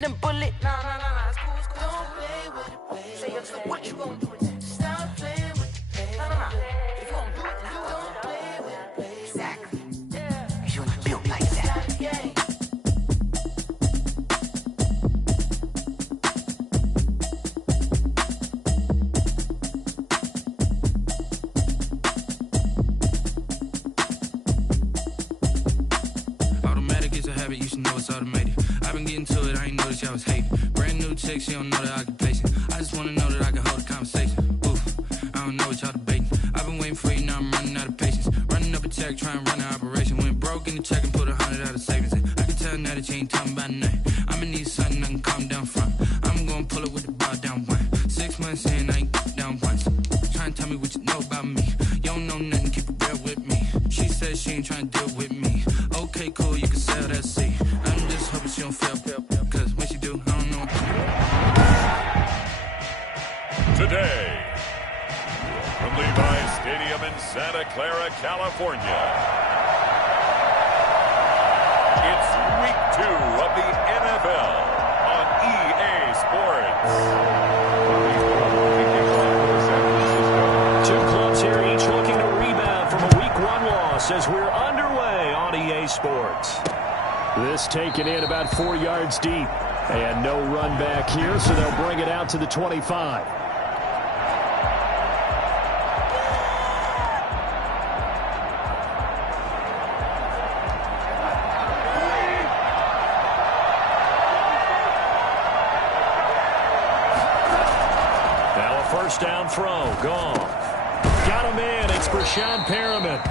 Them bullet. Nah, it's cool, Don't play with it, play. Say yo, so what you gonna do with that? Stop playing with it, play. Nah. If you gonna do it, then you don't play with it, play. Exactly. Yeah. Cause you ain't built like that. Automatic is a habit, you should know it's automated. I've been getting to it, I ain't noticed y'all was hating. Brand new chick, she don't know the occupation. I just wanna know that I can hold a conversation. Oof, I don't know what y'all debating. I've been waiting for you, now I'm running out of patience. Running up a check, trying to run an operation. Went broke in the check and put 100 out of savings in. I can tell now that you ain't talking about nothing. I'ma need something I can calm down from. I'm gonna pull it with the bar down one. 6 months in, I ain't down once. Trying to tell me what you know about me. You don't know nothing, keep it real with me. She said she ain't trying to deal with me. Okay, cool, you can sell that seat. I'm just hoping she don't fail, cause when she do, I don't know. Today, from Levi's Stadium in Santa Clara, California, it's week 2 of the NFL on EA Sports. Two clubs here, each looking to rebound from a week 1 loss as we're underway on EA Sports. This taken in about 4 yards deep. And no run back here, so they'll bring it out to the 25. Now a first down throw, gone. Got him in, it's Brashad Perriman.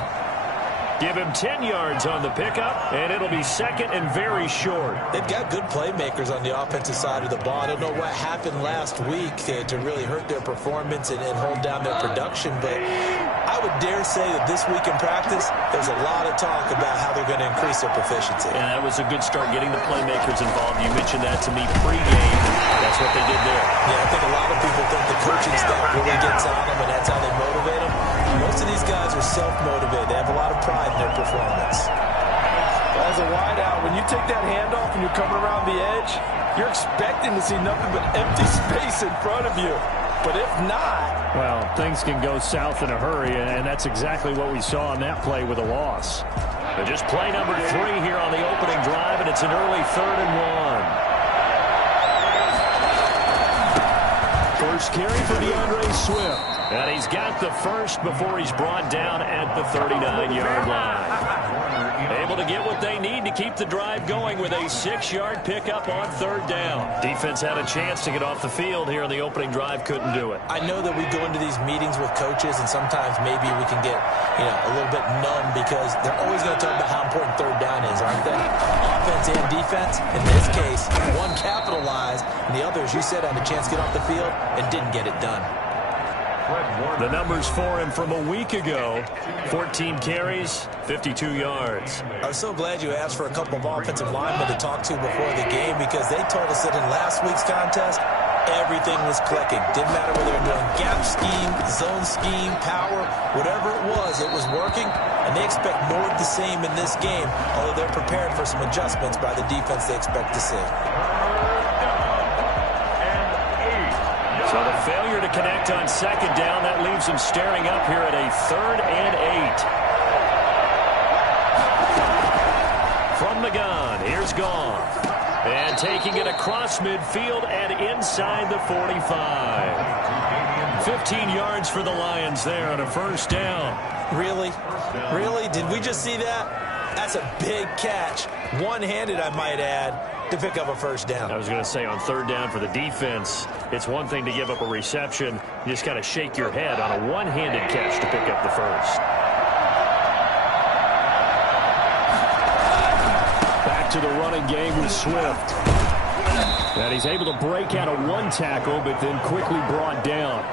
Give him 10 yards on the pickup, and it'll be second and very short. They've got good playmakers on the offensive side of the ball. I don't know what happened last week to really hurt their performance and hold down their production, but I would dare say that this week in practice, there's a lot of talk about how they're going to increase their proficiency. And that was a good start getting the playmakers involved. You mentioned that to me pregame. That's what they did there. Yeah, I think a lot of people think the coaching staff really gets on them, and that's how they motivate them. Most of these guys are self-motivated. They have a lot of pride in their performance. As a wideout, when you take that handoff and you're coming around the edge, you're expecting to see nothing but empty space in front of you. But if not... Well, things can go south in a hurry, and that's exactly what we saw on that play with a loss. But just play number 3 here on the opening drive, and it's an early 3rd and 1. First carry for DeAndre Swift. And he's got the first before he's brought down at the 39-yard line. Able to get what they need to keep the drive going with a 6-yard pickup on 3rd down. Defense had a chance to get off the field here in the opening drive, couldn't do it. I know that we go into these meetings with coaches, and sometimes maybe we can get a little bit numb because they're always going to talk about how important 3rd down is, aren't they? Offense and defense. In this case, one capitalized, and the other, as you said, had a chance to get off the field and didn't get it done. The numbers for him from a week ago, 14 carries, 52 yards. I was so glad you asked for a couple of offensive linemen to talk to before the game because they told us that in last week's contest, everything was clicking. Didn't matter whether they were doing gap scheme, zone scheme, power, whatever it was working, and they expect more of the same in this game, although they're prepared for some adjustments by the defense they expect to see. So the failure to connect on 2nd down, that leaves them staring up here at a 3rd and 8. From the gun, here's Goff. And taking it across midfield and inside the 45. 15 yards for the Lions there on a first down. Really? Really? Did we just see that? That's a big catch. One-handed, I might add, to pick up a first down. I was going to say on 3rd down for the defense, it's one thing to give up a reception. You just got to shake your head on a one-handed catch to pick up the first. Back to the running game with Swift. And he's able to break out of one tackle, but then quickly brought down.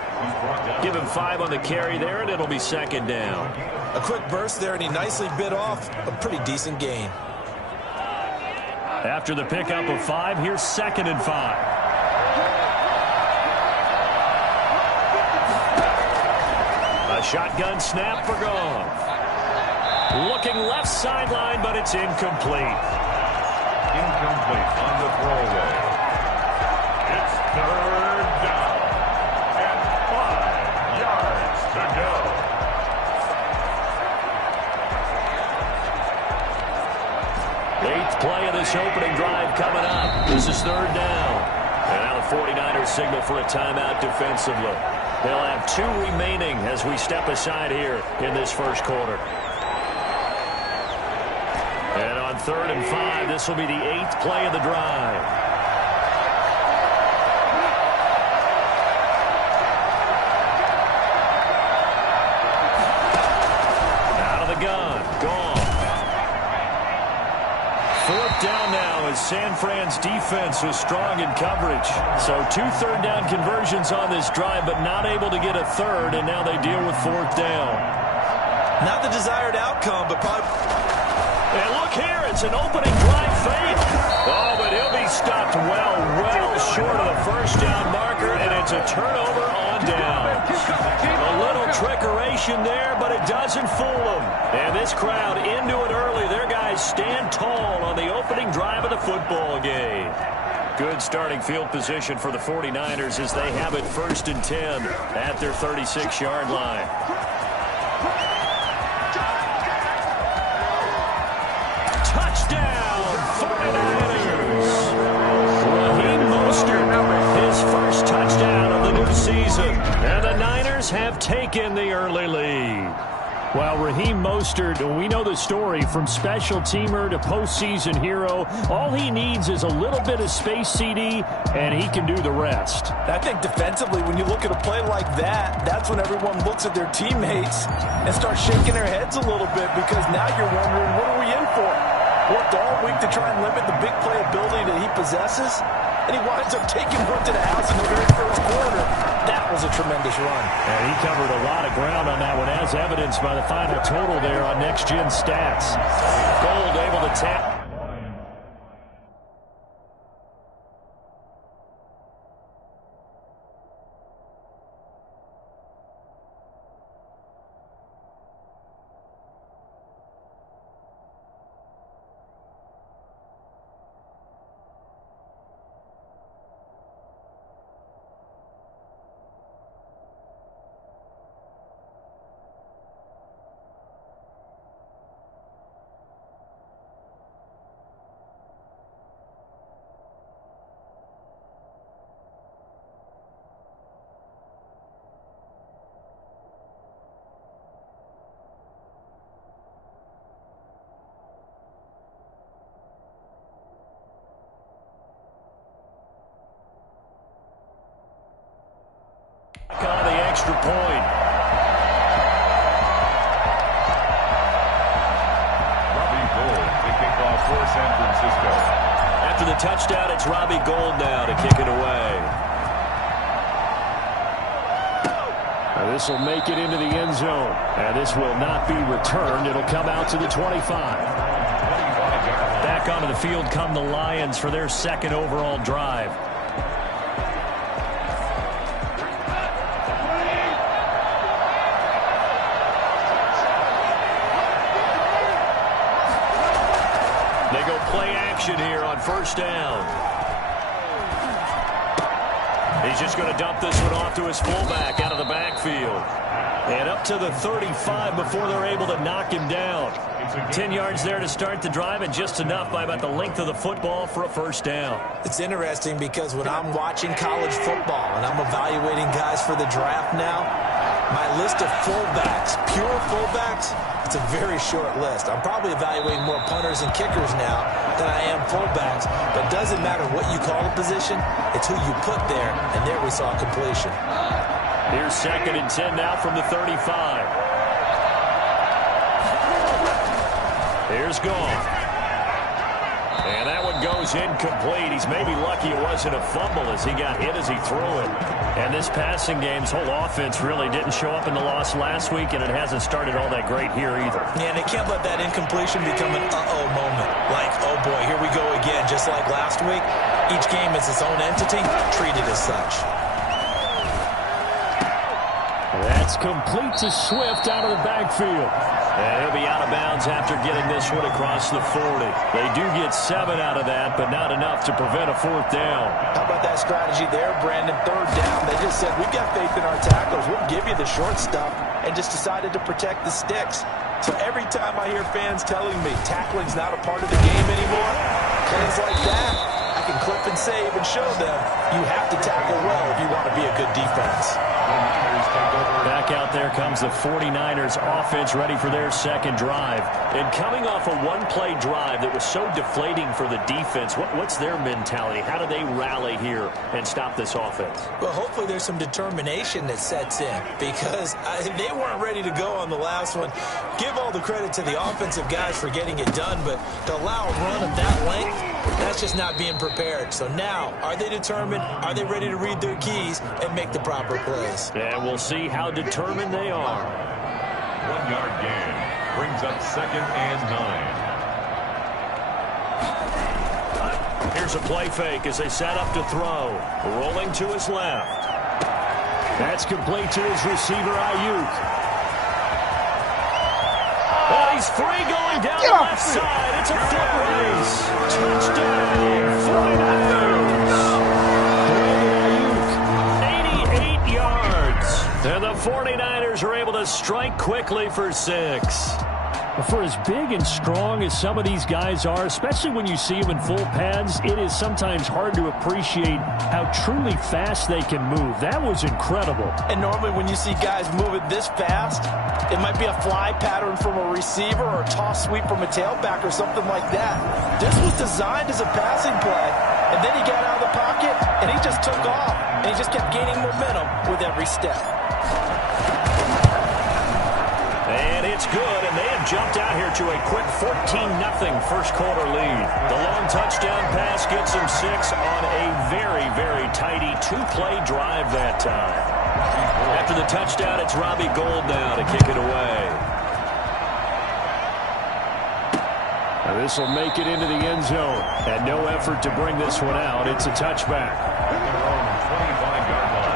Give him 5 on the carry there, and it'll be 2nd down. A quick burst there, and he nicely bit off a pretty decent gain. After the pickup of 5, here's 2nd and 5. A shotgun snap for Goff. Looking left sideline, but it's incomplete. Incomplete on the throwaway. This is third down. And now the 49ers signal for a timeout defensively. They'll have 2 remaining as we step aside here in this first quarter. And on 3rd and 5, this will be the 8th play of the drive. Out of the gun. Gone. 4th down now as San Fran's defense was strong in coverage. So 2 third-down conversions on this drive, but not able to get a third, and now they deal with 4th down. Not the desired outcome, but probably... And look here, it's an opening drive fake. Oh, but he'll be stopped well short of the first down marker, and it's a turnover on downs. A little trickeration there, but it doesn't fool them. And this crowd into it early. Their guys stand tall on the opening drive of the football game. Good starting field position for the 49ers as they have it 1st and 10 at their 36-yard line. Touchdown, 49ers. Raheem Mostert, his first touchdown of the new season. And the Niners have taken the early lead. Well, Raheem Mostert, we know the story, from special teamer to postseason hero. All he needs is a little bit of space, CD, and he can do the rest. I think defensively, when you look at a play like that, that's when everyone looks at their teammates and starts shaking their heads a little bit, because now you're wondering, what are we in for? Worked all week to try and limit the big play ability that he possesses, and he winds up taking one to the house in the very first quarter. That was a tremendous run. And he covered a lot of ground on that one, as evidenced by the final total there on Next Gen Stats. Gold able to tap. On the extra point. Robbie Gould kicking off for San Francisco. After the touchdown, it's Robbie Gould now to kick it away. Now this will make it into the end zone. And this will not be returned. It'll come out to the 25. Back onto the field come the Lions for their 2nd overall drive. They go play action here on 1st down. He's just going to dump this one off to his fullback out of the backfield. And up to the 35 before they're able to knock him down. 10 yards there to start the drive, and just enough by about the length of the football for a 1st down. It's interesting because when I'm watching college football and I'm evaluating guys for the draft now, my list of fullbacks, pure fullbacks, it's a very short list. I'm probably evaluating more punters and kickers now than I am fullbacks. But it doesn't matter what you call a position, it's who you put there, and there we saw completion. Here's 2nd and 10 now from the 35. Here's Gone. And that one goes incomplete. He's maybe lucky it wasn't a fumble as he got hit as he threw it. And this passing game's whole offense really didn't show up in the loss last week, and it hasn't started all that great here either. Yeah, and they can't let that incompletion become an uh-oh moment. Like, oh boy, here we go again. Just like last week, each game is its own entity, treated as such. That's complete to Swift out of the backfield. And he'll be out of bounds after getting this one across the 40. They do get 7 out of that, but not enough to prevent a 4th down. How about that strategy there, Brandon? 3rd down. They just said, we've got faith in our tackles. We'll give you the short stuff, and just decided to protect the sticks. So every time I hear fans telling me tackling's not a part of the game anymore, plays like that, I can clip and save and show them you have to tackle well if you want to be a good defense. Back out there comes the 49ers offense ready for their second drive. And coming off a one-play drive that was so deflating for the defense, what's their mentality? How do they rally here and stop this offense? Well, hopefully there's some determination that sets in because they weren't ready to go on the last one. Give all the credit to the offensive guys for getting it done, but to allow a run of that length, that's just not being prepared. So now, are they determined? Are they ready to read their keys and make the proper plays? And we'll see how determined they are. 1 yard gain brings up 2nd and 9. Here's a play fake as they set up to throw. Rolling to his left. That's complete to his receiver, Ayuk. Oh, he's free going down the left side. It's a foot race. Touchdown, 49ers. 88 yards. And the 49ers are able to strike quickly for 6. For as big and strong as some of these guys are, especially when you see them in full pads, it is sometimes hard to appreciate how truly fast they can move. That was incredible. And normally when you see guys moving this fast, it might be a fly pattern from a receiver or a toss sweep from a tailback or something like that. This was designed as a passing play, and then he got out of the pocket, and he just took off, and he just kept gaining momentum with every step. And it's good, and they have jumped out here to a quick 14-0 first quarter lead. The long touchdown pass gets them 6 on a very, very tidy two-play drive that time. After the touchdown, it's Robbie Gould now to kick it away. Now this will make it into the end zone, and no effort to bring this one out. It's a touchback.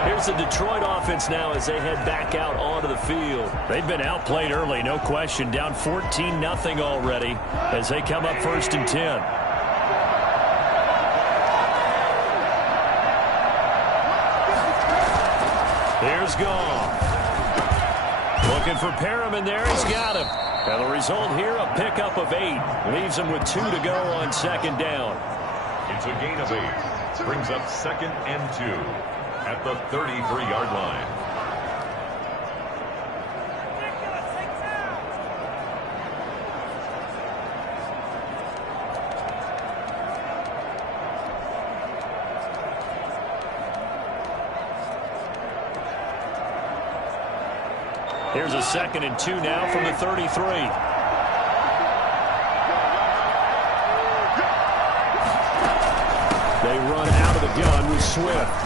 Here's the Detroit offense now as they head back out onto the field. They've been outplayed early, no question. Down 14-0 already as they come up 1st and 10. Here's Goff. Looking for Perriman there. He's got him. And the result here, a pickup of 8. Leaves him with 2 to go on 2nd down. It's a gain of 8. Brings up 2nd and 2. At the 33-yard line. Here's a 2nd and 2 now from the 33. They run out of the gun with Swift.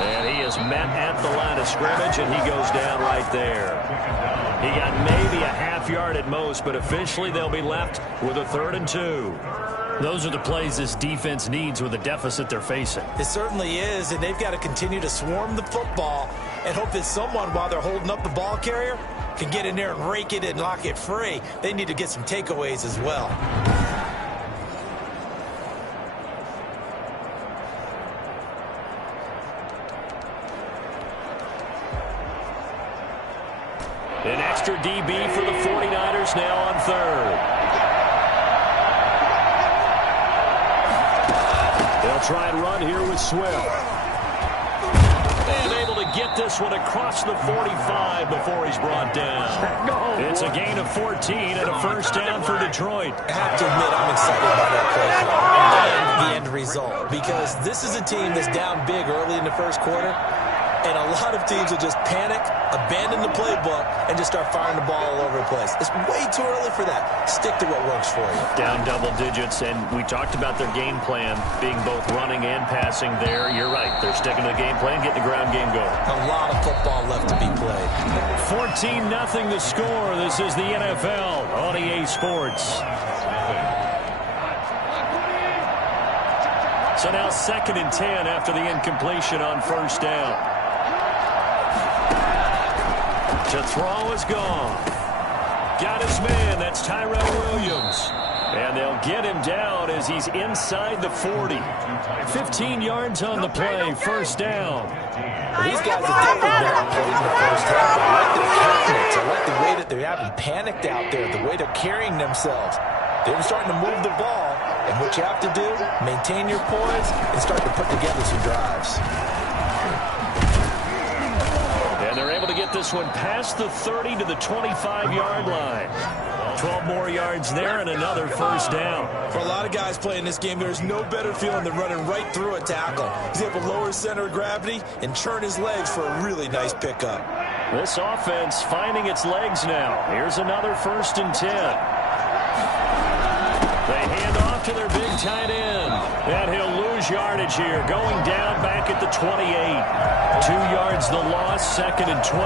And he is met at the line of scrimmage, and he goes down right there. He got maybe a half yard at most, but officially they'll be left with a 3rd and 2. Those are the plays this defense needs with the deficit they're facing. It certainly is, and they've got to continue to swarm the football and hope that someone, while they're holding up the ball carrier, can get in there and rake it and lock it free. They need to get some takeaways as well. An extra DB for the 49ers now on 3rd. They'll try and run here with Swift. And able to get this one across the 45 before he's brought down. It's a gain of 14 and a 1st down for Detroit. I have to admit, I'm excited by that play call and the end result, because this is a team that's down big early in the first quarter, and a lot of teams will just panic, abandon the playbook, and just start firing the ball all over the place. It's way too early for that. Stick to what works for you. Down double digits, and we talked about their game plan being both running and passing there. You're right. They're sticking to the game plan, getting the ground game going. A lot of football left to be played. 14-0 the score. This is the NFL on EA Sports. So now 2nd and 10 after the incompletion on 1st down. To throw is gone. Got his man. That's Tyrell Williams. And they'll get him down as he's inside the 40. 15 yards on the play. 1st down. Well, these guys have definitely been outplayed in the first half. I like their confidence. I like the way that they haven't panicked out there, the way they're carrying themselves. They've been starting to move the ball, And what you have to do, maintain your poise and start to put together some drives. And they're able to get this one past the 30 to the 25-yard line. 12 more yards there and another first down. For a lot of guys playing this game, there's no better feeling than running right through a tackle. He's able to lower his center of gravity and churn his legs for a really nice pickup. This offense finding its legs now. Here's another 1st and 10. They hand off to their big tight end. And he'll lose yardage here, going down back at the 28. 2 yards the loss, 2nd and 12.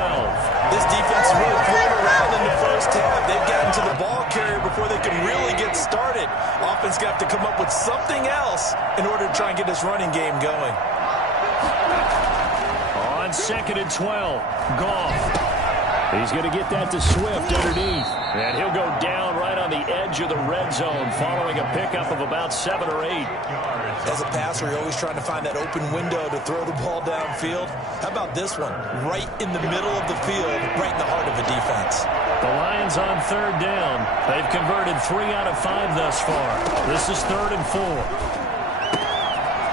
This defense is really thrown around in the first half. They've gotten to the ball carrier before they can really get started. Offense got to come up with something else in order to try and get this running game going. On 2nd and 12, Goff. He's going to get that to Swift underneath. And he'll go down right on the edge of the red zone following a pickup of about 7 or 8. As a passer, you're always trying to find that open window to throw the ball downfield. How about this one? Right in the middle of the field, right in the heart of the defense. The Lions on 3rd down. They've converted 3 out of 5 thus far. This is 3rd and 4.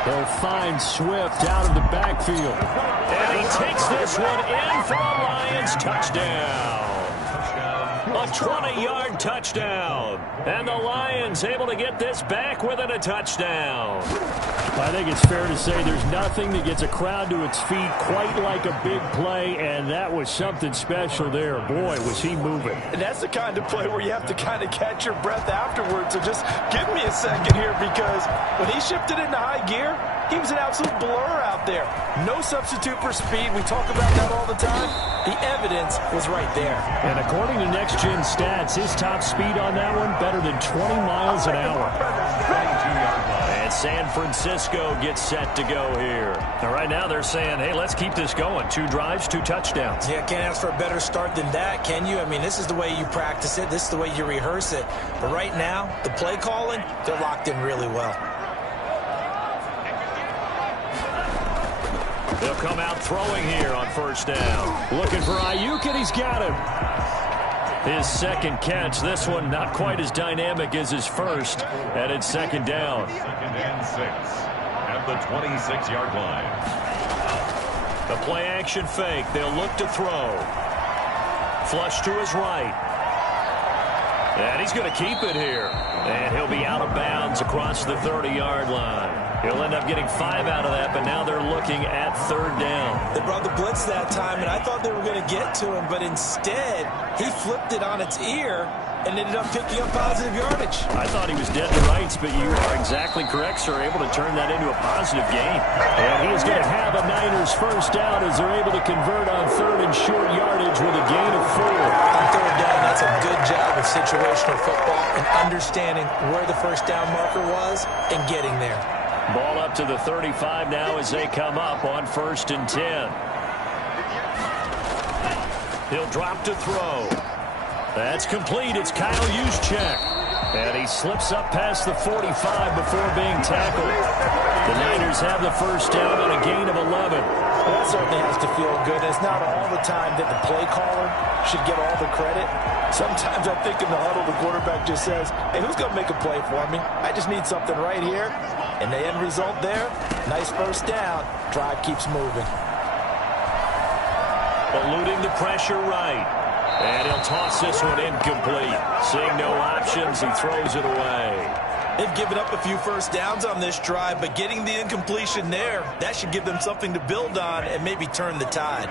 They'll find Swift out of the backfield. And he takes this one in for a Lions touchdown. A 20-yard touchdown. And the Lions able to get this back within a touchdown. I think it's fair to say there's nothing that gets a crowd to its feet quite like a big play, and that was something special there. Boy, was he moving. And that's the kind of play where you have to kind of catch your breath afterwards. So just give me a second here, because when he shifted into high gear, he was an absolute blur out there. No substitute for speed. We talk about that all the time. The evidence was right there. And according to Next Gen Stats, his top speed on that one better than 20 miles an hour. And San Francisco gets set to go here. And right now they're saying, hey, let's keep this going. 2 drives, 2 touchdowns. Yeah, can't ask for a better start than that, can you? I mean, this is the way you practice it. This is the way you rehearse it. But right now, the play calling, they're locked in really well. They'll come out throwing here on 1st down. Looking for Ayuk, and he's got him. His 2nd catch. This one not quite as dynamic as his first. And it's 2nd down. 2nd and 6 at the 26-yard line. The play action fake. They'll look to throw. Flush to his right. And he's going to keep it here. And he'll be out of bounds across the 30-yard line. He'll end up getting 5 out of that, but now they're looking at 3rd down. They brought the blitz that time, and I thought they were going to get to him, but instead, he flipped it on its ear and ended up picking up positive yardage. I thought he was dead to rights, but you are exactly correct, sir. Able to turn that into a positive gain. And he is going to have a Niners 1st down as they're able to convert on 3rd and short yardage with a gain of 4. On 3rd down, that's a good job of situational football and understanding where the 1st down marker was and getting there. Ball up to the 35 now as they come up on 1st and 10. He'll drop to throw. That's complete. It's Kyle Juszczyk. And he slips up past the 45 before being tackled. The Niners have the 1st down on a gain of 11. Well, that certainly has to feel good. It's not all the time that the play caller should get all the credit. Sometimes I think in the huddle, the quarterback just says, hey, who's going to make a play for me? I just need something right here. And the end result there, nice 1st down. Drive keeps moving. Eluding the pressure right. And he'll toss this one incomplete. Seeing no options, he throws it away. They've given up a few 1st downs on this drive, but getting the incompletion there, that should give them something to build on and maybe turn the tide.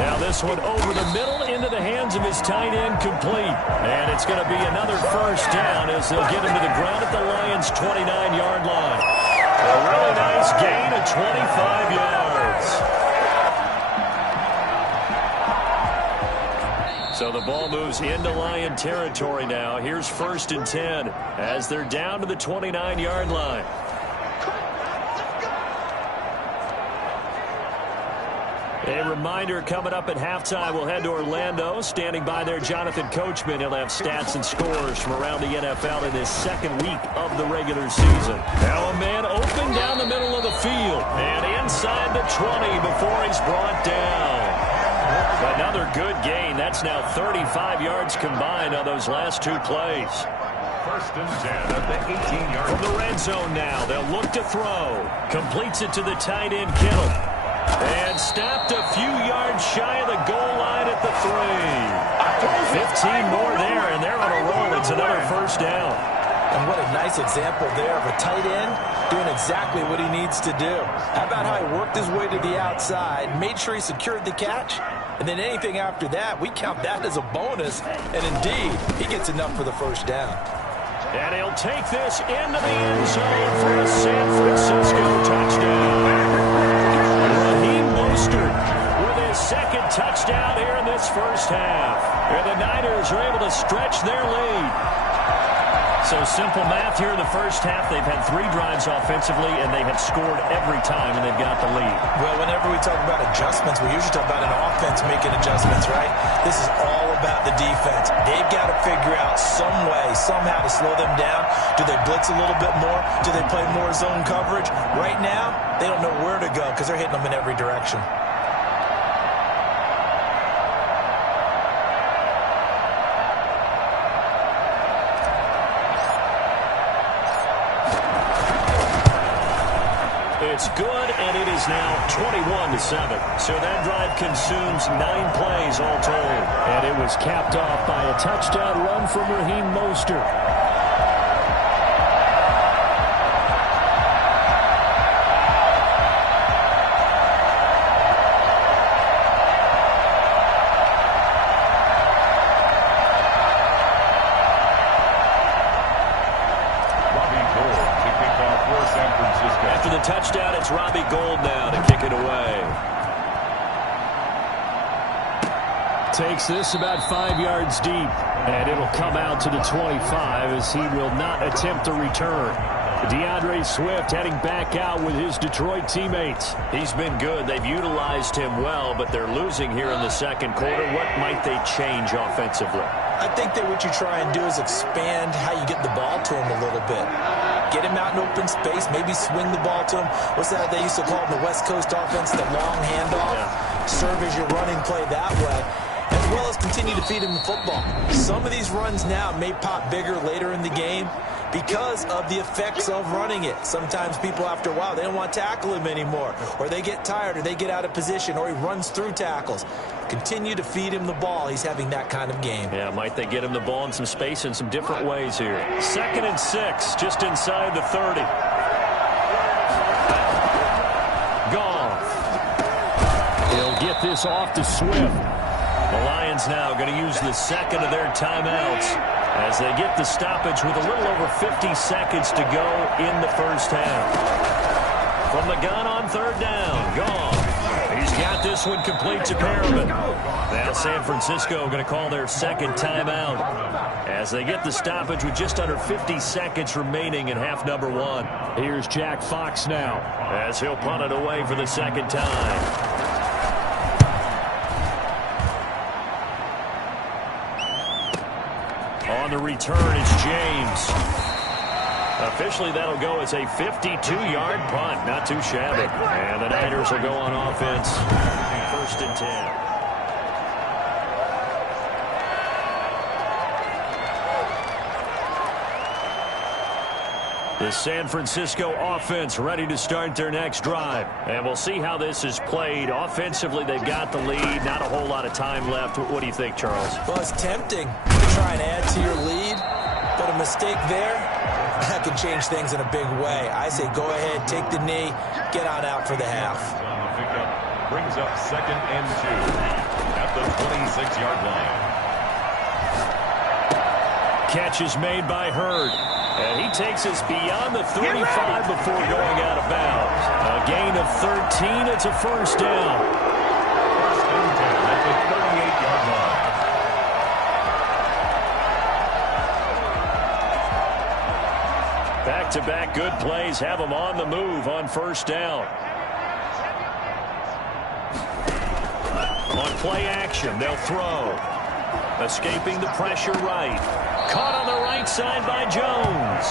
Now this one over the middle into the hands of his tight end, complete. And it's going to be another 1st down as they'll get him to the ground at the Lions' 29-yard line. A really nice gain of 25 yards. So the ball moves into Lion territory now. Here's 1st and 10 as they're down to the 29-yard line. A reminder, coming up at halftime, we'll head to Orlando. Standing by there, Jonathan Coachman. He'll have stats and scores from around the NFL in his 2nd week of the regular season. Now a man open down the middle of the field. And inside the 20 before he's brought down. Another good gain. That's now 35 yards combined on those last 2 plays. First and 10 at the 18-yard line. From the red zone now, they'll look to throw. Completes it to the tight end, Kittle. And stopped a few yards shy of the goal line at the 3. 15 more there, and they're on a roll. It's another first down. And what a nice example there of a tight end doing exactly what he needs to do. How about how he worked his way to the outside, made sure he secured the catch, and then anything after that, we count that as a bonus. And indeed, he gets enough for the first down. And he'll take this into the end zone for a San Francisco touchdown. Raheem Mostert with his second touchdown here in this first half. And the Niners are able to stretch their lead. So simple math here in the first half. They've had 3 drives offensively, and they have scored every time, and they've got the lead. Well, whenever we talk about adjustments, we usually talk about an offense making adjustments, right? This is all about the defense. They've got to figure out some way, somehow to slow them down. Do they blitz a little bit more? Do they play more zone coverage? Right now, they don't know where to go because they're hitting them in every direction. It's good, and it is now 21-7. So that drive consumes 9 plays all told. And it was capped off by a touchdown run from Raheem Mostert. Touchdown, it's Robbie Gould now to kick it away. Takes this about 5 yards deep, and it'll come out to the 25 as he will not attempt a return. DeAndre Swift heading back out with his Detroit teammates. He's been good. They've utilized him well, but they're losing here in the second quarter. What might they change offensively? I think that what you try and do is expand how you get the ball to him a little bit. Get him out in open space, maybe swing the ball to him. What's that they used to call it in the West Coast offense, the long handoff? Yeah. Serve as your running play that way, as well as continue to feed him the football. Some of these runs now may pop bigger later in the game because of the effects of running it. Sometimes people, after a while, they don't want to tackle him anymore, or they get tired, or they get out of position, or he runs through tackles. Continue to feed him the ball. He's having that kind of game. Yeah, might they get him the ball in some space in some different ways here. 2nd and 6, just inside the 30. Goff. He'll get this off to Swift. The Lions now going to use the second of their timeouts as they get the stoppage with a little over 50 seconds to go in the first half. From the gun on 3rd down, Goff. He's got this one complete to Perriman. Now San Francisco going to call their second timeout as they get the stoppage with just under 50 seconds remaining in half number 1. Here's Jack Fox now as he'll punt it away for the second time. On the return, it's James. Officially, that'll go as a 52-yard punt. Not too shabby. And the Niners will go on offense. 1st and 10. The San Francisco offense ready to start their next drive. And we'll see how this is played. Offensively, they've got the lead. Not a whole lot of time left. What do you think, Charles? Well, it's tempting to try and add to your lead, but a mistake there, that could change things in a big way. I say go ahead, take the knee, get on out for the half. Brings up 2nd and 2 at the 26-yard line. Catch is made by Hurd. And he takes us beyond the 35 before going out of bounds. A gain of 13. It's a first down. 1st and 10 at the 38-yard line. Back-to-back good plays have them on the move on first down. On play action, they'll throw. Escaping the pressure right. Caught on the right side by Jones.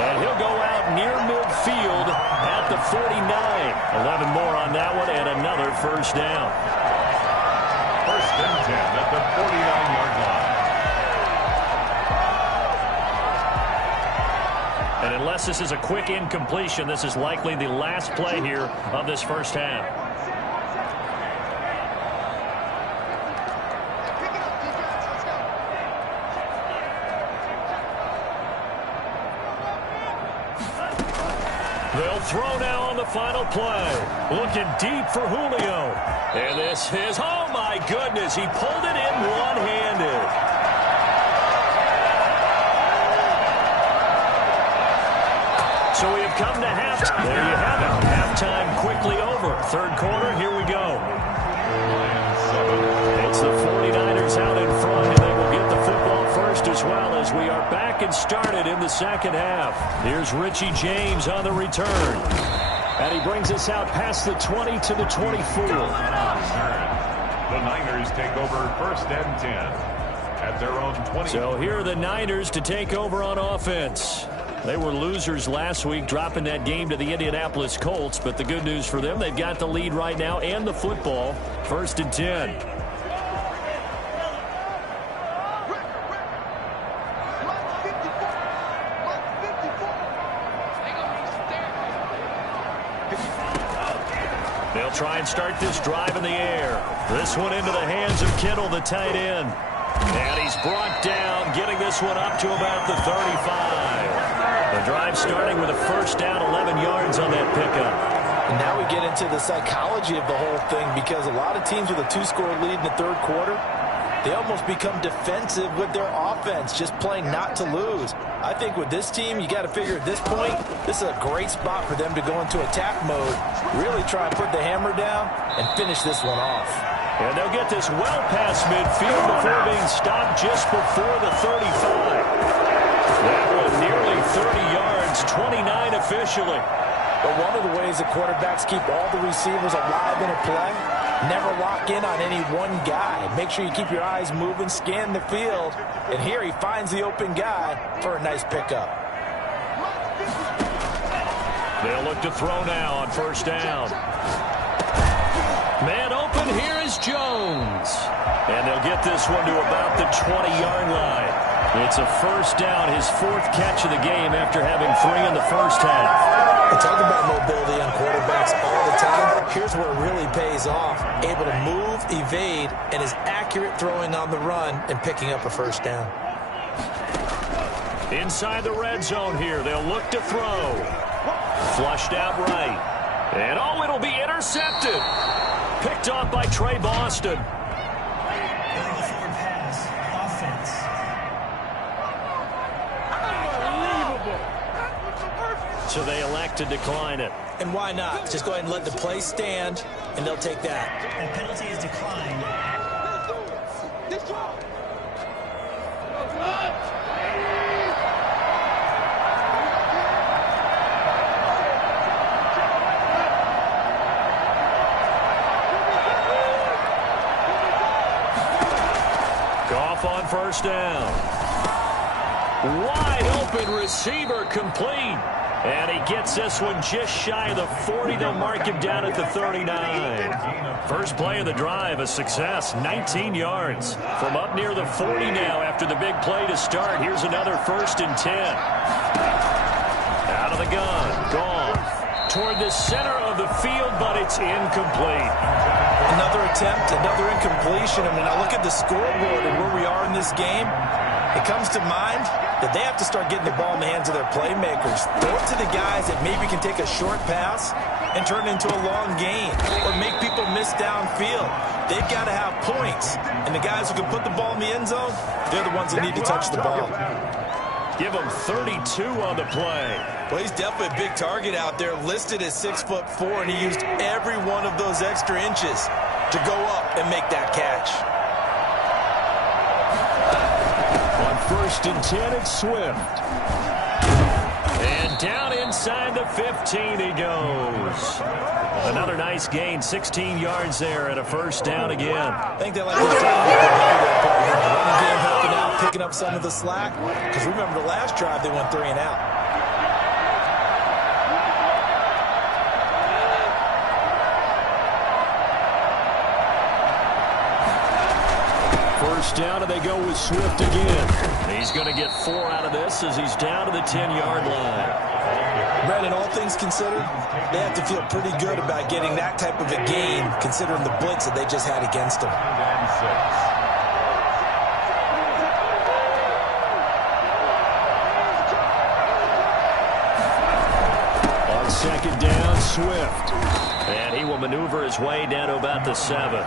And he'll go out near midfield at the 49. 11 more on that one and another first down. 1st and 10 at the 49-yard line. And unless this is a quick incompletion, this is likely the last play here of this first half. They'll throw now on the final play. Looking deep for Julio. And this is, oh my goodness, he pulled it in one-handed. So we have come to halftime. There you have it. Halftime quickly over. Third quarter, here we go. It's the 49ers out in front, and they will get the football first as well as we are back and started in the second half. Here's Richie James on the return. And he brings us out past the 20 to the 24. The Niners take over first and 10 at their own 20. So here are the Niners to take over on offense. They were losers last week, dropping that game to the Indianapolis Colts. But the good news for them, they've got the lead right now and the football. First and 10. They'll try and start this drive in the air. This one into the hands of Kittle, the tight end. And he's brought down, getting this one up to about the 35. The drive starting with a first down, 11 yards on that pickup. And now we get into the psychology of the whole thing, because a lot of teams with a 2-score lead in the third quarter, they almost become defensive with their offense, just playing not to lose. I think with this team, you got to figure at this point, this is a great spot for them to go into attack mode, really try and put the hammer down and finish this one off. And they'll get this well past midfield before being stopped just before the 35. That one nearly 30 yards, 29 officially. But one of the ways that quarterbacks keep all the receivers alive in a play, never lock in on any one guy. Make sure you keep your eyes moving, scan the field. And here he finds the open guy for a nice pickup. They'll look to throw now on first down. Man open, here is Jones. And they'll get this one to about the 20-yard line. It's a first down, his fourth catch of the game after having 3 in the first half. We talk about mobility on quarterbacks all the time. Here's where it really pays off. Able to move, evade, and is accurate throwing on the run and picking up a first down. Inside the red zone here, they'll look to throw. Flushed out right. And oh, it'll be intercepted. Picked off by Trey Boston. Going forward pass, offense. So they elect to decline it. And why not? Just go ahead and let the play stand, and they'll take that. That penalty is declined. Goff on first down. Wide open receiver complete. And he gets this one just shy of the 40. They'll mark him down at the 39. First play of the drive, a success, 19 yards. From up near the 40 now after the big play to start. Here's another first and 10. Out of the gun, Goff toward the center of the field, but it's incomplete. Another attempt, another incompletion. I mean, I look at the scoreboard and where we are in this game. It comes to mind that they have to start getting the ball in the hands of their playmakers. Throw it to the guys that maybe can take a short pass and turn it into a long gain or make people miss downfield. They've got to have points. And the guys who can put the ball in the end zone, they're the ones that need to touch the ball. Give him 32 on the play. Well, he's definitely a big target out there, listed as 6'4", and he used every one of those extra inches to go up and make that catch. On first and 10, it's Swift. And down inside the 15 he goes. Another nice gain, 16 yards there and a first down again. I think they like to running game helping out, picking up some of the slack. Because remember, the last drive, they went 3 and out. first down, and they go with Swift again. He's going to get 4 out of this as he's down to the 10-yard line. Brandon, all things considered, they have to feel pretty good about getting that type of a game, considering the blitz that they just had against them. On second down, Swift. And he will maneuver his way down to about the 7.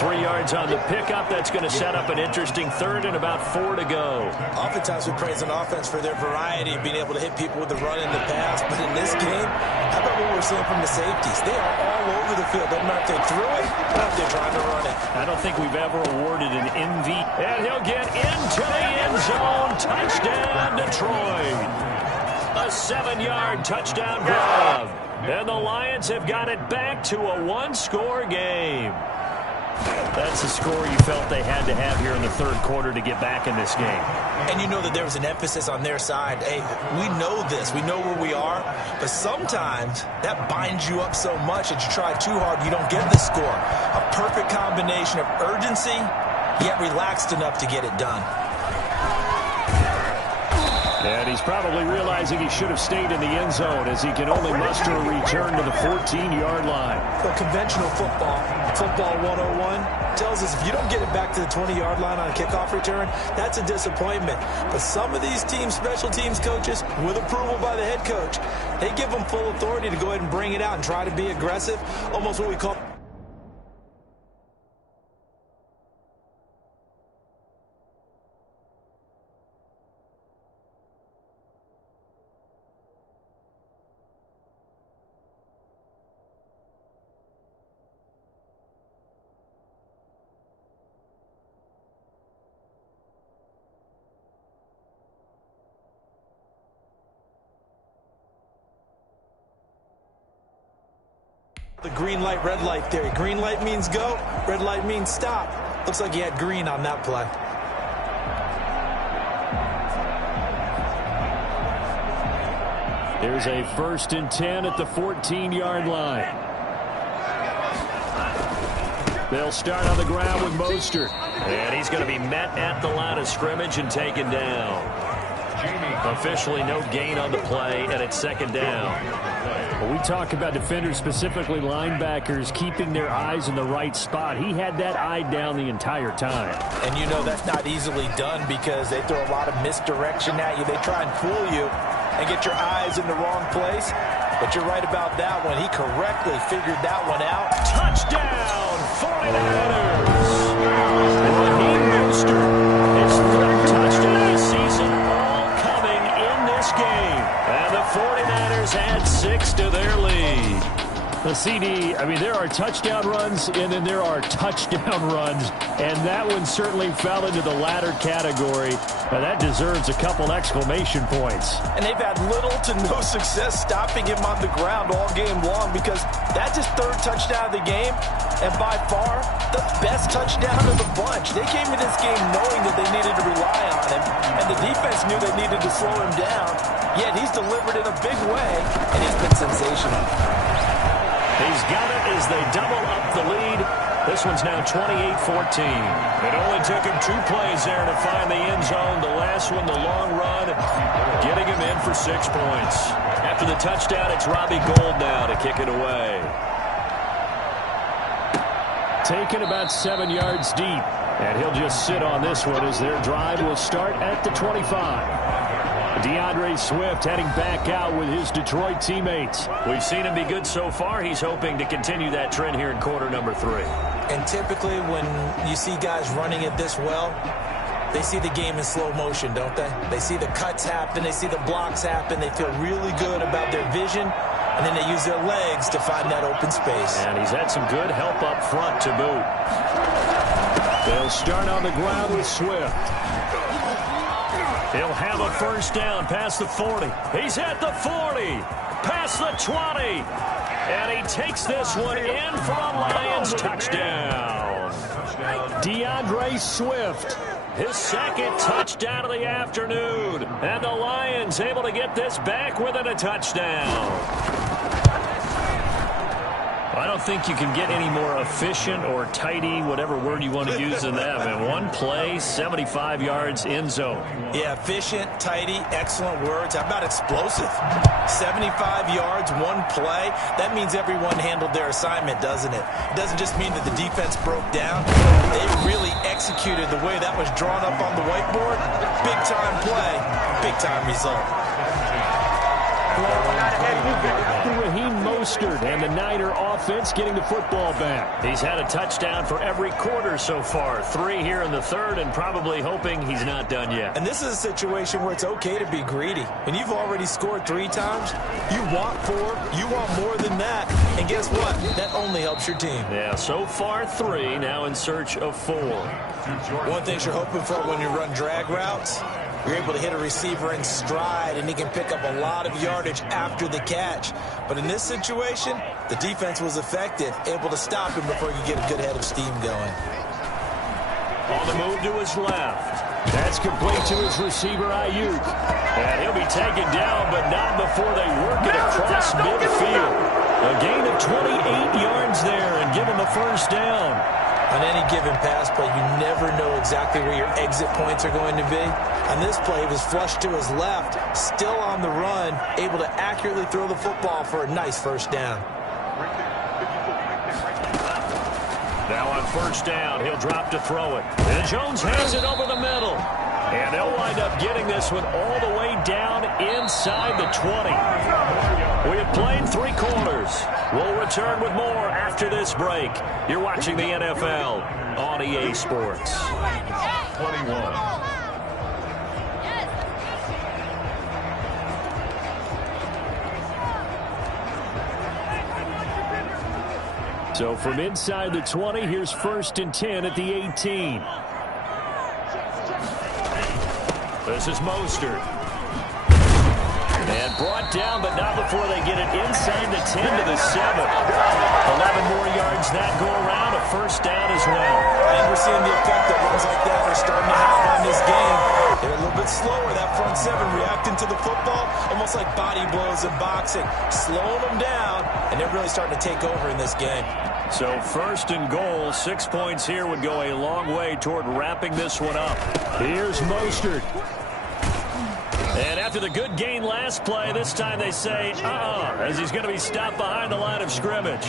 3 yards on the pickup. That's going to set up an interesting third and about 4 to go. Oftentimes we praise an offense for their variety of being able to hit people with the run and the pass. But in this game, how about what we're seeing from the safeties? They are all over the field. Doesn't matter if they threw it or if they're trying to run it. I don't think we've ever awarded an MVP. And he'll get into the end zone. Touchdown, Detroit. A 7-yard touchdown grab. And the Lions have got it back to a 1-score game. That's the score you felt they had to have here in the third quarter to get back in this game. And you know that there was an emphasis on their side. Hey, we know this. We know where we are. But sometimes that binds you up so much that you try too hard, you don't get the score. A perfect combination of urgency, yet relaxed enough to get it done. And he's probably realizing he should have stayed in the end zone as he can only muster a return to the 14-yard line. But conventional football 101, tells us if you don't get it back to the 20-yard line on a kickoff return, that's a disappointment. But some of these teams, special teams coaches, with approval by the head coach, they give them full authority to go ahead and bring it out and try to be aggressive, almost what we call... The green light, red light theory. Green light means go, red light means stop. Looks like he had green on that play. There's a 1st and 10 at the 14-yard line. They'll start on the ground with Mostert. And he's going to be met at the line of scrimmage and taken down. Officially no gain on the play, and it's 2nd down. Well, we talk about defenders, specifically linebackers, keeping their eyes in the right spot. He had that eye down the entire time. And you know that's not easily done because they throw a lot of misdirection at you. They try and fool you and get your eyes in the wrong place. But you're right about that one. He correctly figured that one out. Touchdown, 49ers! Raheem Mostert, his 3rd touchdown of the season, all coming in this game. And the 49ers add 6 to their lead. The CD, I mean, there are touchdown runs, and then there are touchdown runs, and that one certainly fell into the latter category. Now, that deserves a couple exclamation points. And they've had little to no success stopping him on the ground all game long because that's his 3rd touchdown of the game, and by far the best touchdown of the bunch. They came into this game knowing that they needed to rely on him, and the defense knew they needed to slow him down, yet he's delivered in a big way, and he's been sensational. He's got it as they double up the lead. This one's now 28-14. It only took him 2 plays there to find the end zone. The last one, the long run, getting him in for 6 points. After the touchdown, it's Robbie Gould now to kick it away. Taken about 7 yards deep. And he'll just sit on this one as their drive will start at the 25. DeAndre Swift heading back out with his Detroit teammates. We've seen him be good so far. He's hoping to continue that trend here in quarter number 3. And typically when you see guys running it this well, they see the game in slow motion, don't they? They see the cuts happen. They see the blocks happen. They feel really good about their vision. And then they use their legs to find that open space. And he's had some good help up front to boot. They'll start on the ground with Swift. He'll have a 1st down past the 40. He's at the 40, past the 20. And he takes this one in for a Lions touchdown. DeAndre Swift, his 2nd touchdown of the afternoon. And the Lions able to get this back within a touchdown. I don't think you can get any more efficient or tidy, whatever word you want to use in that, man. One play, 75 yards, end zone. Yeah, efficient, tidy, excellent words. How about explosive? 75 yards, one play. That means everyone handled their assignment, doesn't it? It doesn't just mean that the defense broke down. They really executed the way that was drawn up on the whiteboard. Big-time play, big-time result. Raheem Mostert and the Niner offense getting the football back. He's had a touchdown for every quarter so far. 3 here in the third, and probably hoping he's not done yet. And this is a situation where it's okay to be greedy. When you've already scored 3 times, you want 4, you want more than that. And guess what? That only helps your team. Yeah, so far 3, now in search of 4. One thing you're hoping for when you run drag routes, you're able to hit a receiver in stride, and he can pick up a lot of yardage after the catch. But in this situation, the defense was effective, able to stop him before he could get a good head of steam going. On the move to his left. That's complete to his receiver, Ayuk. And he'll be taken down, but not before they work it across midfield. A gain of 28 yards there and give him a first down. On any given pass play, you never know exactly where your exit points are going to be. On this play, he was flushed to his left, still on the run, able to accurately throw the football for a nice first down. Now on first down, he'll drop to throw it. And Jones has it over the middle. And they'll wind up getting this one all the way down inside the 20. We have played 3 quarters. We'll return with more after this break. You're watching the NFL on EA Sports. 21. So from inside the 20, here's 1st and 10 at the 18. This is Mostert. And brought down, but not before they get it inside the 10 to the 7. 11 more yards that go around, a first down as well. And we're seeing the effect that runs like that are starting to have on this game. They're a little bit slower, that front 7 reacting to the football, almost like body blows in boxing, slowing them down, and they're really starting to take over in this game. So 1st and goal, 6 points here would go a long way toward wrapping this one up. Here's Mostert. And after the good gain last play, this time they say, as he's going to be stopped behind the line of scrimmage.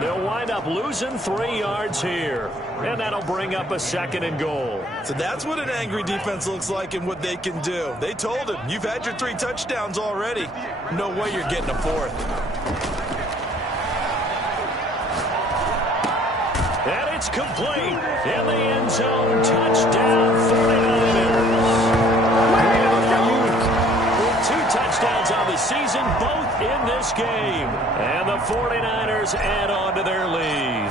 They'll wind up losing 3 yards here. And that'll bring up a 2nd and goal. So that's what an angry defense looks like and what they can do. They told him, you've had your 3 touchdowns already. No way you're getting a 4th. And it's complete. In the end zone, touchdown, 49ers. With 2 touchdowns on the season, both in this game. And the 49ers add on to their lead.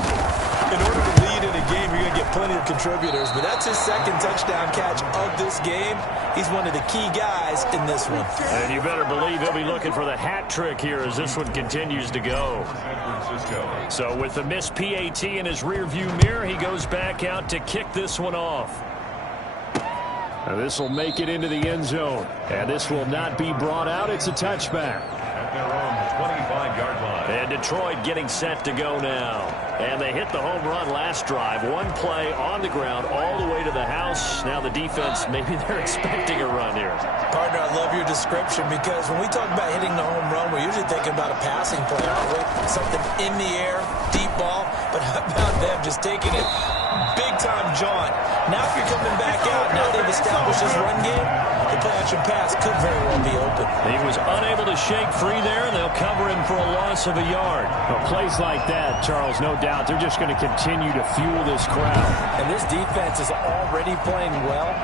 In order to lead in a game, you're going to get plenty of contributors, but that's his 2nd touchdown catch of this game. He's one of the key guys in this one. And you better believe he'll be looking for the hat trick here as this one continues to go. So with the missed PAT in his rearview mirror, he goes back out to kick this one off. Now this will make it into the end zone. And this will not be brought out. It's a touchback. At their own 25-yard line. And Detroit getting set to go now. And they hit the home run last drive. 1 play on the ground all the way to the house. Now the defense, maybe they're expecting a run here. Partner, I love your description because when we talk about hitting the home run, we're usually thinking about a passing play, aren't we? Something in the air, deep ball. But how about them just taking it big-time jaunt? Now if you're coming back out, now they've established this run game, the play-action pass could very well be open. He was unable to shake free there, and they'll cover him for a loss of a yard. Well, plays like that, Charles, no doubt, they're just going to continue to fuel this crowd. And this defense is already playing well,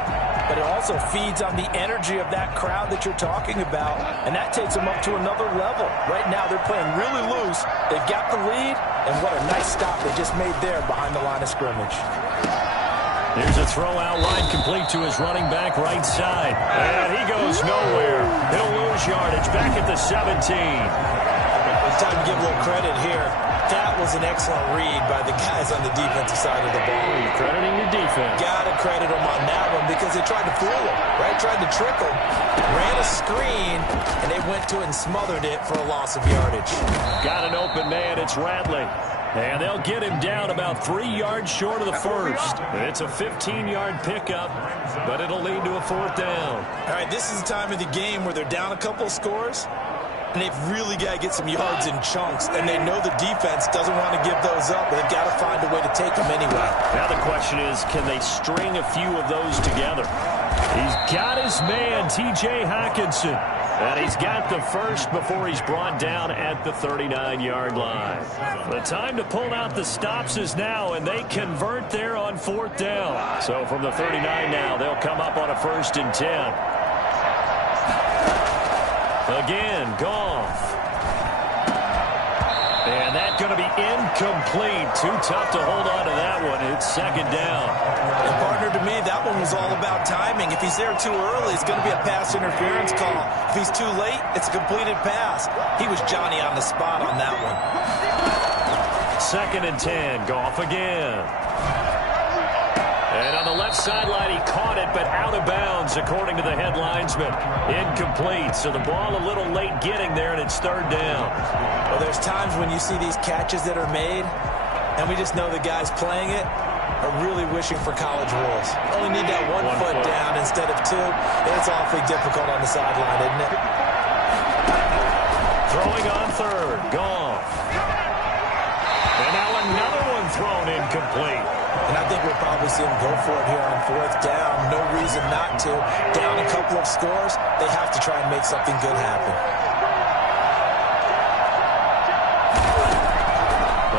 but it also feeds on the energy of that crowd that you're talking about, and that takes them up to another level. Right now, they're playing really loose. They've got the lead, and what a nice stop they just made there behind the line of scrimmage. Here's a throw out line complete to his running back right side. And he goes nowhere. He'll lose yardage back at the 17. It's time to give a little credit here. That was an excellent read by the guys on the defensive side of the ball. You're crediting your defense. Got to credit them on that one because they tried to fool him, right? Tried to trick him. Ran a screen, and they went to it and smothered it for a loss of yardage. Got an open man. It's Radley. And they'll get him down about 3 yards short of the first. It's a 15-yard pickup, but it'll lead to a 4th down. All right, this is the time of the game where they're down a couple of scores, and they've really got to get some yards in chunks, and they know the defense doesn't want to give those up, but they've got to find a way to take them anyway. Now the question is, can they string a few of those together? He's got his man, T.J. Hockenson. And he's got the first before he's brought down at the 39-yard line. The time to pull out the stops is now, and they convert there on 4th down. So from the 39 now, they'll come up on a 1st and 10. Again, Goff. And that's going to be incomplete. Too tough to hold on to that one. It's 2nd down. And partner, to me, that one was all about timing. If he's there too early, it's going to be a pass interference call. If he's too late, it's a completed pass. He was Johnny on the spot on that one. 2nd and 10. Goff again. And on the left sideline, he caught it, but out of bounds, according to the head linesman. Incomplete, so the ball a little late getting there, and it's 3rd down. Well, there's times when you see these catches that are made, and we just know the guys playing it are really wishing for college rules. Only need that one foot down instead of 2. It's awfully difficult on the sideline, isn't it? Throwing on 3rd, Goff. And now another one thrown incomplete. And I think we'll probably see him go for it here on 4th down. No reason not to. Down a couple of scores, they have to try and make something good happen.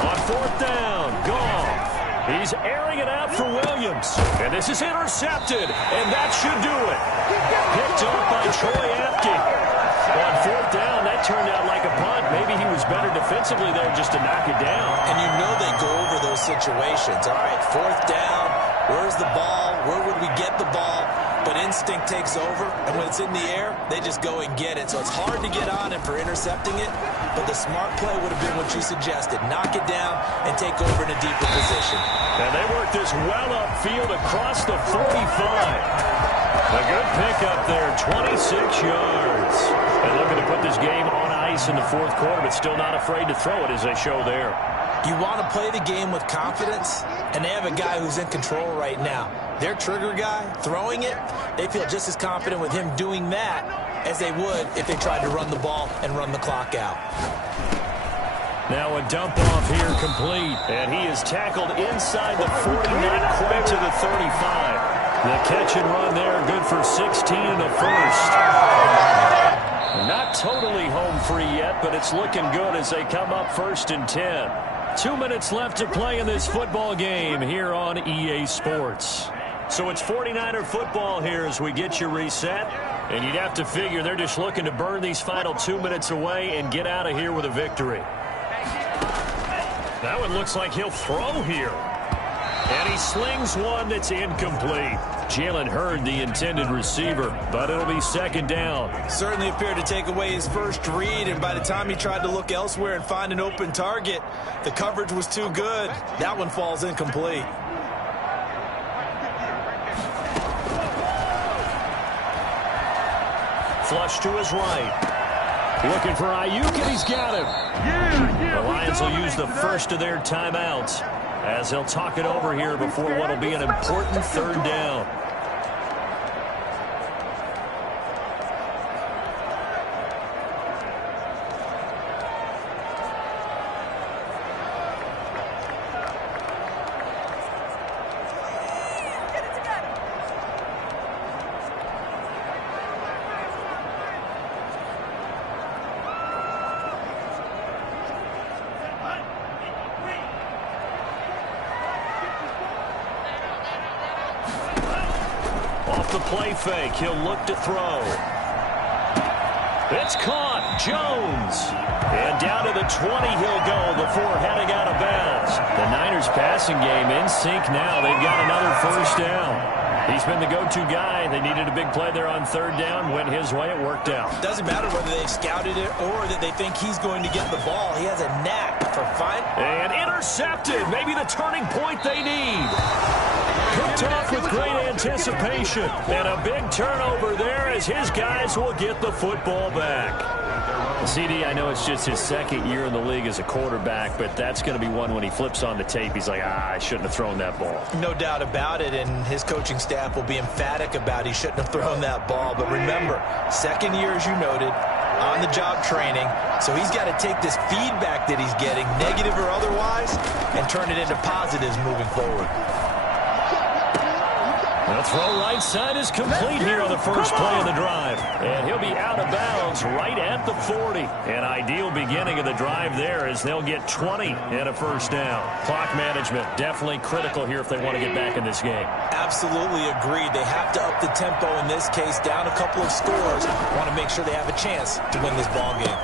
On 4th down, Goff. He's airing it out for Williams. And this is intercepted, and that should do it. Picked up by Troy Apke. On 4th down, that turned out like a punt. Maybe he was better defensively there just to knock it down. And you know they go over those situations. All right, 4th down, where's the ball? Where would we get the ball? But instinct takes over, and when it's in the air, they just go and get it. So it's hard to get on him for intercepting it, but the smart play would have been what you suggested. Knock it down and take over in a deeper position. And they work this well upfield across the 45. A good pickup there, 26 yards. And looking to put this game on ice in the 4th quarter, but still not afraid to throw it as they show there. You want to play the game with confidence, and they have a guy who's in control right now. Their trigger guy, throwing it, they feel just as confident with him doing that as they would if they tried to run the ball and run the clock out. Now a dump off here complete, and he is tackled inside the 40, not quite to the 35. The catch and run there, good for 16 and a 1st. Not totally home free yet, but it's looking good as they come up 1st and 10. 2 minutes left to play in this football game here on EA Sports. So it's 49er football here as we get you reset. And you'd have to figure they're just looking to burn these final 2 minutes away and get out of here with a victory. That one looks like he'll throw here. And he slings one that's incomplete. Jalen Hurd, the intended receiver, but it'll be 2nd down. Certainly appeared to take away his first read, and by the time he tried to look elsewhere and find an open target, the coverage was too good. That one falls incomplete. Flush to his right. Looking for Ayuk, and he's got him. The Lions will use the first of their timeouts as they'll talk it over here before what will be an important 3rd down. The play fake. He'll look to throw. It's caught. Jones. And down to the 20 he'll go before heading out of bounds. The Niners passing game in sync now. They've got another 1st down. He's been the go-to guy. They needed a big play there on 3rd down. Went his way. It worked out. Doesn't matter whether they've scouted it or that they think he's going to get the ball. He has a knack for finding. And intercepted. Maybe the turning point they need. Picked Kicked off with great anticipation. And a big turnover there as his guys will get the football back. CD, I know it's just his second year in the league as a quarterback, but that's going to be one when he flips on the tape, he's like, I shouldn't have thrown that ball. No doubt about it, and his coaching staff will be emphatic about he shouldn't have thrown that ball. But remember, second year, as you noted, on-the-job training, so he's got to take this feedback that he's getting, negative or otherwise, and turn it into positives moving forward. The throw right side is complete here on the first play of the drive. And he'll be out of bounds right at the 40. An ideal beginning of the drive there as they'll get 20 and a first down. Clock management definitely critical here if they want to get back in this game. Absolutely agreed. They have to up the tempo in this case, down a couple of scores. Want to make sure they have a chance to win this ball game.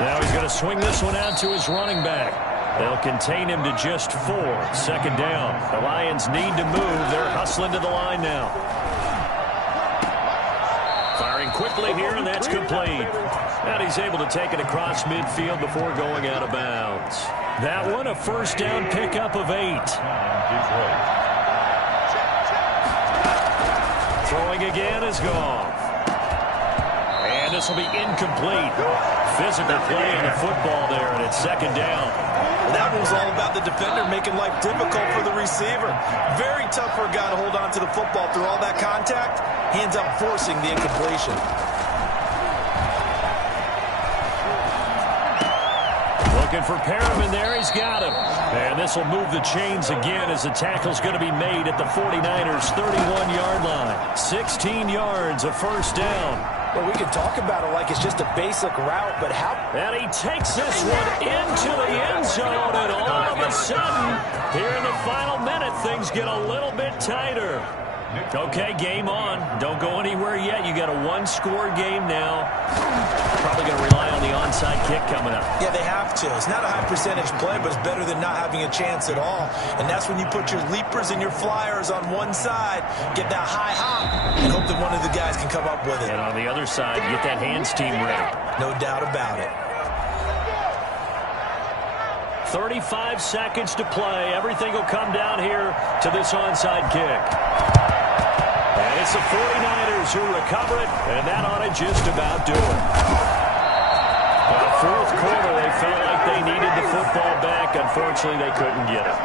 Now he's going to swing this one out to his running back. They'll contain him to just 4. Second down. The Lions need to move. They're hustling to the line now. Firing quickly here, and that's complete. And he's able to take it across midfield before going out of bounds. That one, a first down pickup of 8. Throwing again is gone. And this will be incomplete. Physical play in the football there, and it's second down. That was all about the defender making life difficult for the receiver. Very tough for a guy to hold on to the football through all that contact. He ends up forcing the incompletion. Looking for Perriman there. He's got him. And this will move the chains again as the tackle's going to be made at the 49ers' 31-yard line. 16 yards, a first down. Well, we can talk about it like it's just a basic route, but how... And he takes this one into the end zone, and all of a sudden, here in the final minute, things get a little bit tighter. Okay, game on. Don't go anywhere yet. You got a one-score game now. Probably going to rely on the onside kick coming up. Yeah, they have to. It's not a high percentage play, but it's better than not having a chance at all. And that's when you put your leapers and your flyers on one side, get that high hop, and hope that one of the guys can come up with it. And on the other side, get that hands team ready. No doubt about it. 35 seconds to play. Everything will come down here to this onside kick. And it's the 49ers who recover it, and that ought to just about do it. In the fourth quarter, they felt like they needed the football back. Unfortunately, they couldn't get it.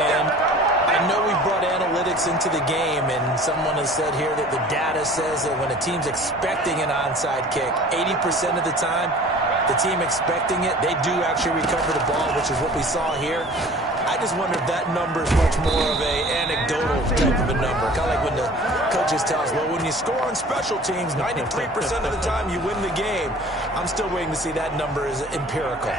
And I know we brought analytics into the game, and someone has said here that the data says that when a team's expecting an onside kick, 80% of the time, the team expecting it, they do actually recover the ball, which is what we saw here. I just wonder if that number is much more of a anecdotal type of a number. Kind of like when the coaches tell us, well, when you score on special teams, 93% of the time you win the game. I'm still waiting to see that number is empirical.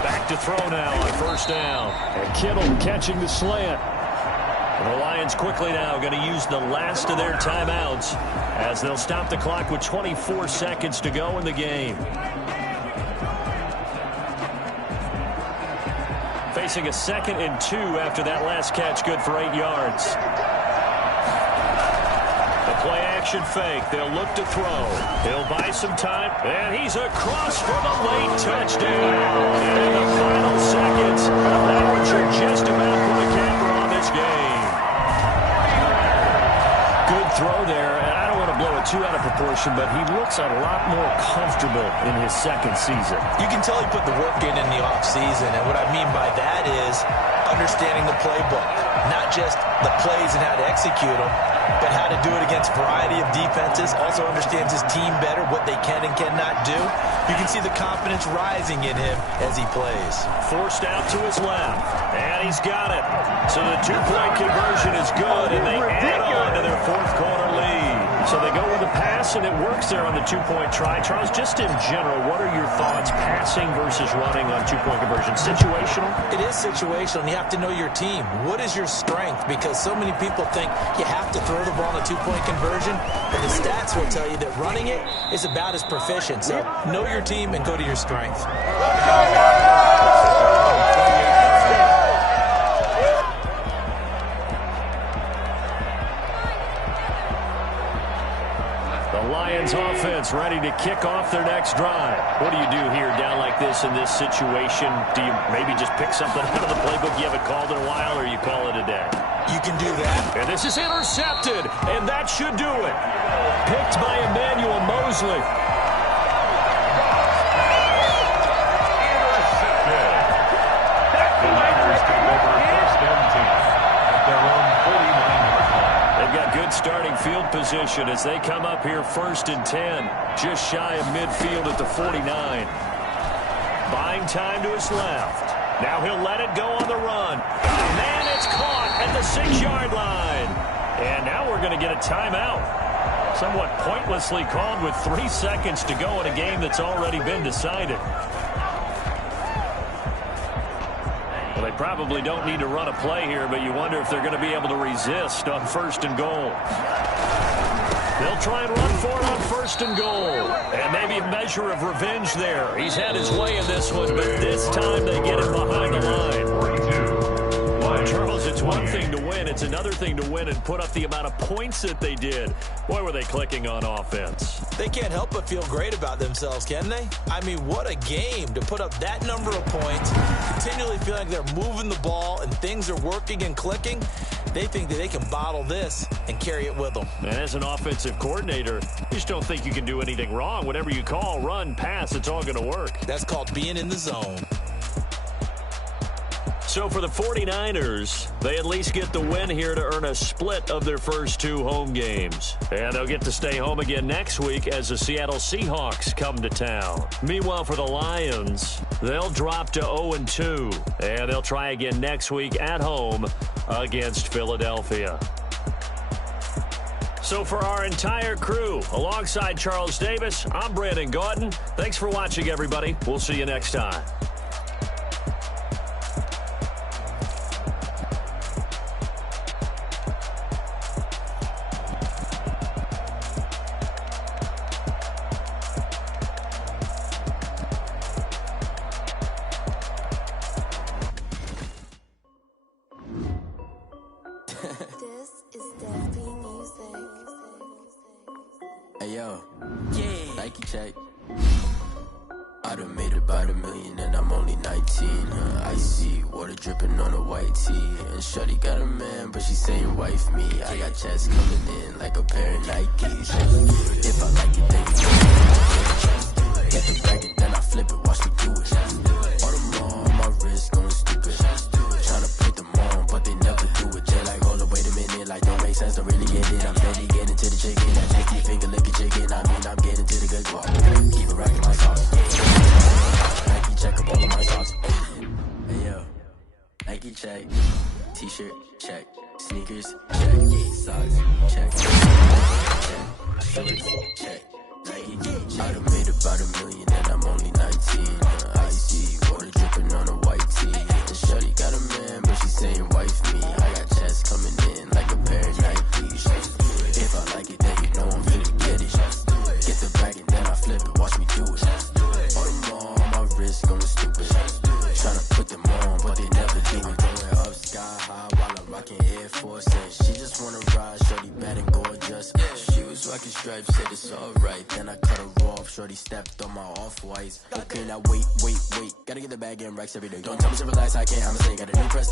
Back to throw now on first down. And Kittle catching the slant. And the Lions quickly now going to use the last of their timeouts as they'll stop the clock with 24 seconds to go in the game. Facing a 2nd and 2 after that last catch, good for 8 yards. The play action fake. They'll look to throw. He'll buy some time. And he's across for the late touchdown. And in the final seconds, that one should just about put a camera on this game. Good throw there, and I don't want to blow it too out of proportion, but he looks a lot more comfortable in his second season. You can tell he put the work in the offseason, and what I mean by that is understanding the playbook, not just the plays and how to execute them, but how to do it against a variety of defenses, also understands his team better, what they can and cannot do. You can see the confidence rising in him as he plays. Forced out to his left, and he's got it. So the two-point conversion is good, and they add on to their fourth quarter lead. So they go with a pass, and it works there on the two-point try. Charles, just in general, what are your thoughts passing versus running on two-point conversion? Situational? It is situational, and you have to know your team. What is your strength? Because so many people think you have to throw the ball on a two-point conversion, but the stats will tell you that running it is about as proficient. So know your team and go to your strength. The Lions offense ready to kick off their next drive. What do you do here down like this in this situation? Do you maybe just pick something out of the playbook you haven't called in a while, or you call it a day? You can do that. And this is intercepted, and that should do it. Picked by Emmanuel Mosley. Intercepted. The Niners take over first and 10 at their own 49-yard line. They've got good starting field position as they come up here first and 10, just shy of midfield at the 49. Buying time to his left. Now he'll let it go on the run. Man, it's caught at the 6-yard line. And now we're going to get a timeout. Somewhat pointlessly called with 3 seconds to go in a game that's already been decided. Well, they probably don't need to run a play here, but you wonder if they're going to be able to resist on first and goal. They'll try and run for it on first and goal. And maybe a measure of revenge there. He's had his way in this one, but this time they get him behind the line. Charles, it's one thing to win. It's another thing to win and put up the amount of points that they did. Boy, were they clicking on offense. They can't help but feel great about themselves, can they? I mean, what a game to put up that number of points, continually feeling like they're moving the ball and things are working and clicking. They think that they can bottle this and carry it with them. And as an offensive coordinator, you just don't think you can do anything wrong. Whatever you call, run, pass, it's all going to work. That's called being in the zone. So for the 49ers, they at least get the win here to earn a split of their first 2 home games. And they'll get to stay home again next week as the Seattle Seahawks come to town. Meanwhile, for the Lions, they'll drop to 0-2. And they'll try again next week at home against Philadelphia. So for our entire crew, alongside Charles Davis, I'm Brandon Gordon. Thanks for watching, everybody. We'll see you next time. Hey yo, Nike check. I done made about $1 million and I'm only 19. Icy water dripping on a white tee. And shorty got a man, but she saying wife me. I got checks coming in like a pair of Nikes. If I like it, then you get the bag and then I flip it. Watch me do it. All them on my wrist going stupid. Tryna put them on, but they never do it. They like, hold up, wait a minute. Like, don't make sense, don't really get it. I'm steady getting to the chicken. That tasty finger licking chicken. I mean, I'm getting to the good guap. Keep it racking my sauce. Nike check up all of my sauce. Hey yo, Nike check. T-shirt check. Sneakers check. Socks check. Check. Shorts check. Nike I done made about $1 million and I'm only 19. Icy water dripping on a white tee. And shorty got a man, but she saying wife me. I got checks coming in like a pair of Nikes. If I like it, then you know I'm finna get it. Get the bag and then I flip it. Watch me do it. All them on my wrist going stupid. Tryna put them on, but they never do it. Going up sky high while I'm rocking Air Force. And she just wanna ride, shorty bad and gorgeous. She was rocking stripes, said it's alright. Then I cut her off, shorty stepped on my off-whites. Okay, now wait. Gotta get the bag and racks every day. Don't tell me to relax, I can't, I'ma say got a new press.